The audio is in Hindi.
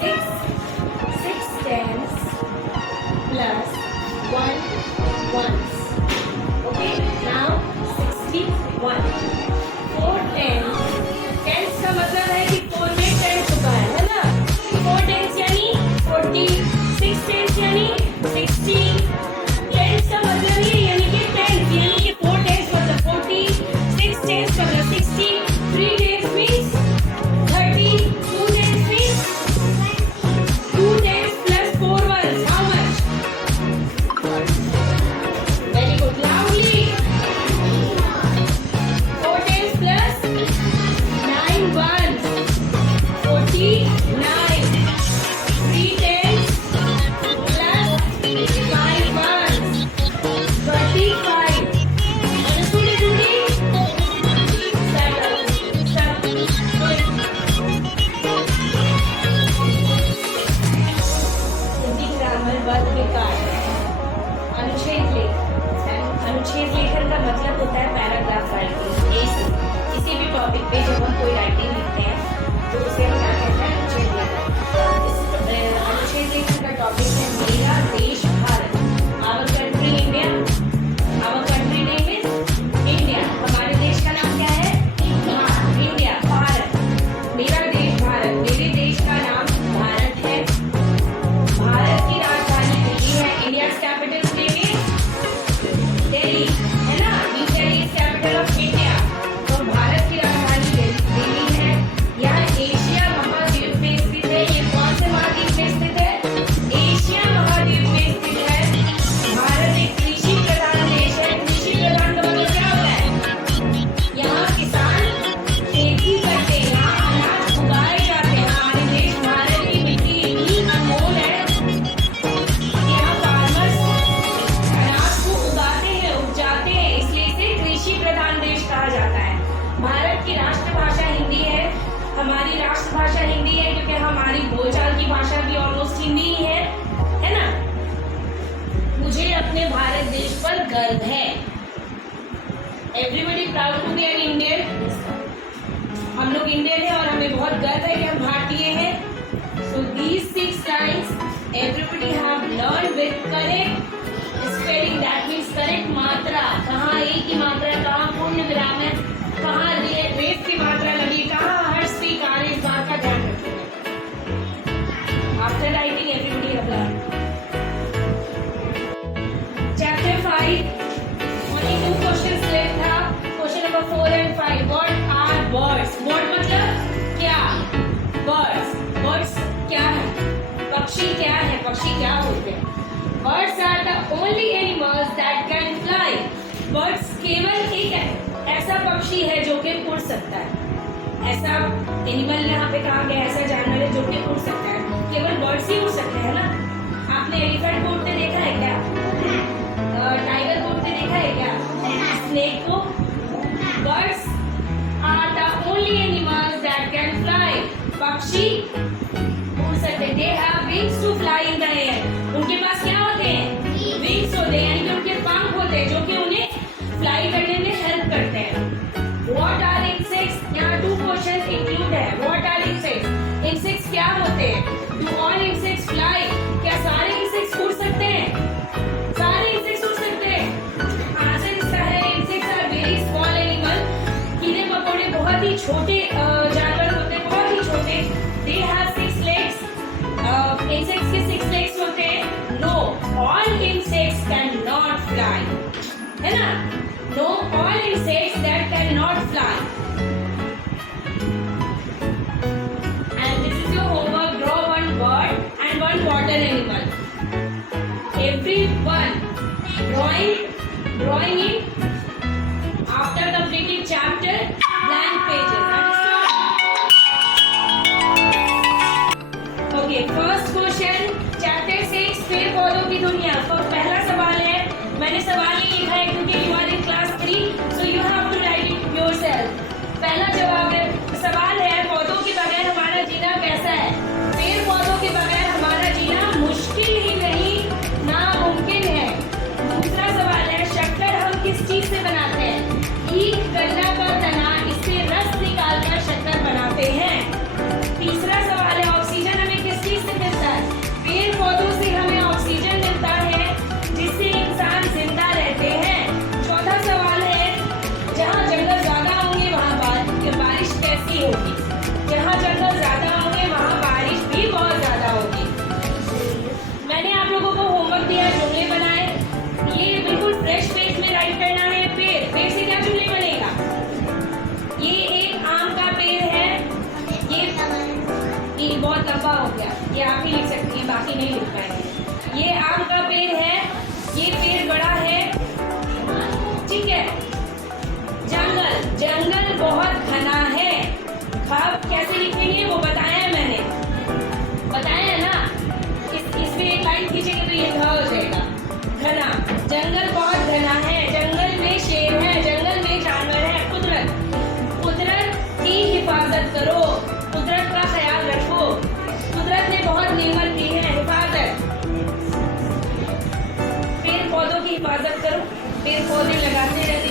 6 tens plus 1 ones. Okay, now 61. 4 tens. Tens का मतलब है कि 4 में 10 चुका है ना? 4 tens यानी 40. 6 tens यानी 60. Tens का मतलब ये यानी कि 10 यानी कि 4 tens मतलब 40. 6 tens मतलब 60. 3 tens means 30. 2 tens means 2 tens plus 4 ones. How much? Very good. Loudly. 4 tens plus 9 ones. 49. 3 tens plus 5 ones. 35. Understood it, Rudy? Stand up. Hindi grammar वर्ग के कार्य। अनुच्छेद लेख। अनुच्छेद लेखन का मतलब होता है पैराग्राफ राइटिंग। किसी भी टॉपिक पे जब हम कोई राइटिंग लिखते हैं तो उसे हम क्या कहते हैं? अनुच्छेद लेखन। अनुच्छेद लेखन का टॉपिक है मेरा देश Bharat. Our country India. Our country name is India. हमारे देश का नाम क्या है? इंडिया। भारत। मेरा देश भारत। मेरे देश का नाम भारत है। भारत की राजधानी दिल्ली है। India's capital name is Delhi, है ना? New Delhi is capital of India। तो भारत की राजधानी दिल्ली है। यह एशिया महाद्वीप में स्थित है। ये कौन से महाद्वीप में स्थित है? एशिया महाद्वीप में स्थित है। भारत एक कृषि प्रधान देश है। कृषि प्रधान का मतलब क्या होता है? यहाँ किसान खेती करते हैं, यहाँ अनाज उगाए जाते हैं। हमारे देश भारत की मिट्टी इतनी अनमोल है कि यहाँ फार्मर्स अनाज को उगाते हैं, उपजाते हैं, इसलिए इसे कृषि प्रधान देश कहा जाता है। भारत की राष्ट्रभाषा हिंदी है। हमारी राष्ट्रभाषा हिंदी है क्योंकि हमारी बोलचाल की भाषा भी ऑलमोस्ट हिंदी ही है ना? मुझे अपने भारत देश पर गर्व है। Everybody proud to be an Indian. हम लोग इंडियन हैं और हमें बहुत गर्व है कि हम भारतीय हैं। So these 6 times everybody have learn with correct spelling, that means correct मात्रा। कहाँ ए की मात्रा, कहाँ पूर्ण विराम है, कहाँ रेफ की मात्रा लगी, कहाँ हर्ष स्वीकार, इस बात का ध्यान रखें। After writing everybody have learn. Chapter 5 only 2 questions left था। Question number 4 and 5। What are birds? What मतलब क्या? Birds। Birds क्या है? पक्षी क्या है? पक्षी क्या होते हैं? Birds are the only animals that can fly। Birds केवल एक ऐसा पक्षी है जो कि उड़ सकता है। ऐसा एनिमल यहाँ पे कहा गया, ऐसा जानवर है जो कि उड़ सकता है। केवल बर्ड्स ही उड़ सकते हैं ना? आपने एलिफेंट को उड़ते देखा है क्या? टाइगर को उड़ते देखा है क्या? स्नेक को? Birds are the only animals that can fly। पक्षी उड़ सकते हैं। They have wings to fly in the air। उनके पास क्या होते हैं? Wings होते हैं, यानी कि उनके पंख होते हैं जो कि उन्हें फ्लाई करने में हेल्प करते हैं। What are insects? यहाँ 2 क्वेश्चन इंक्लूड है। What are insects? Insects क्या होते हैं? Do all insects fly? क्या सारे insects उड़ सकते हैं? सारे insects उड़ सकते हैं? आंसर इसका है insects are very small animal। कीड़े मकोड़े बहुत ही छोटे जानवर होते हैं, बहुत ही छोटे। They have 6 legs। insects के 6 legs होते हैं। No, all insects cannot fly, है ना? No, all insects that cannot fly। And this is your homework. Draw 1 bird and 1 water animal. Everyone drawing it after completing chapter blank pages. Understood? Okay, first question chapter 6 पेड़ पौधों की दुनिया। तो पहला सवाल है, मैंने सवाल ही लिखा है क्योंकि you are in class 3, so you have to write it yourself। बहुत लंबा हो गया, ये आप ही लिख सकती हैं, बाकी नहीं लिख पाएंगे। ये आम का पेड़ है, ये पेड़ बड़ा है, ठीक है। जंगल, जंगल बहुत घना है। अब कैसे लिखेंगे वो बताया है मैंने, बताया है ना। इसमें एक लाइन खींचेंगे तो ये घ हो जाएगा, घना। जंगल बहुत घना है, जंगल में शेर है, जंगल में जानवर है। कुदरत, कुदरत की हिफाजत करो, कुदरत का ख्याल रखो। कुदरत ने बहुत नेमत दी है, हिफाजत। पेड़ पौधों की हिफाजत करो, पेड़ पौधे लगाते रहते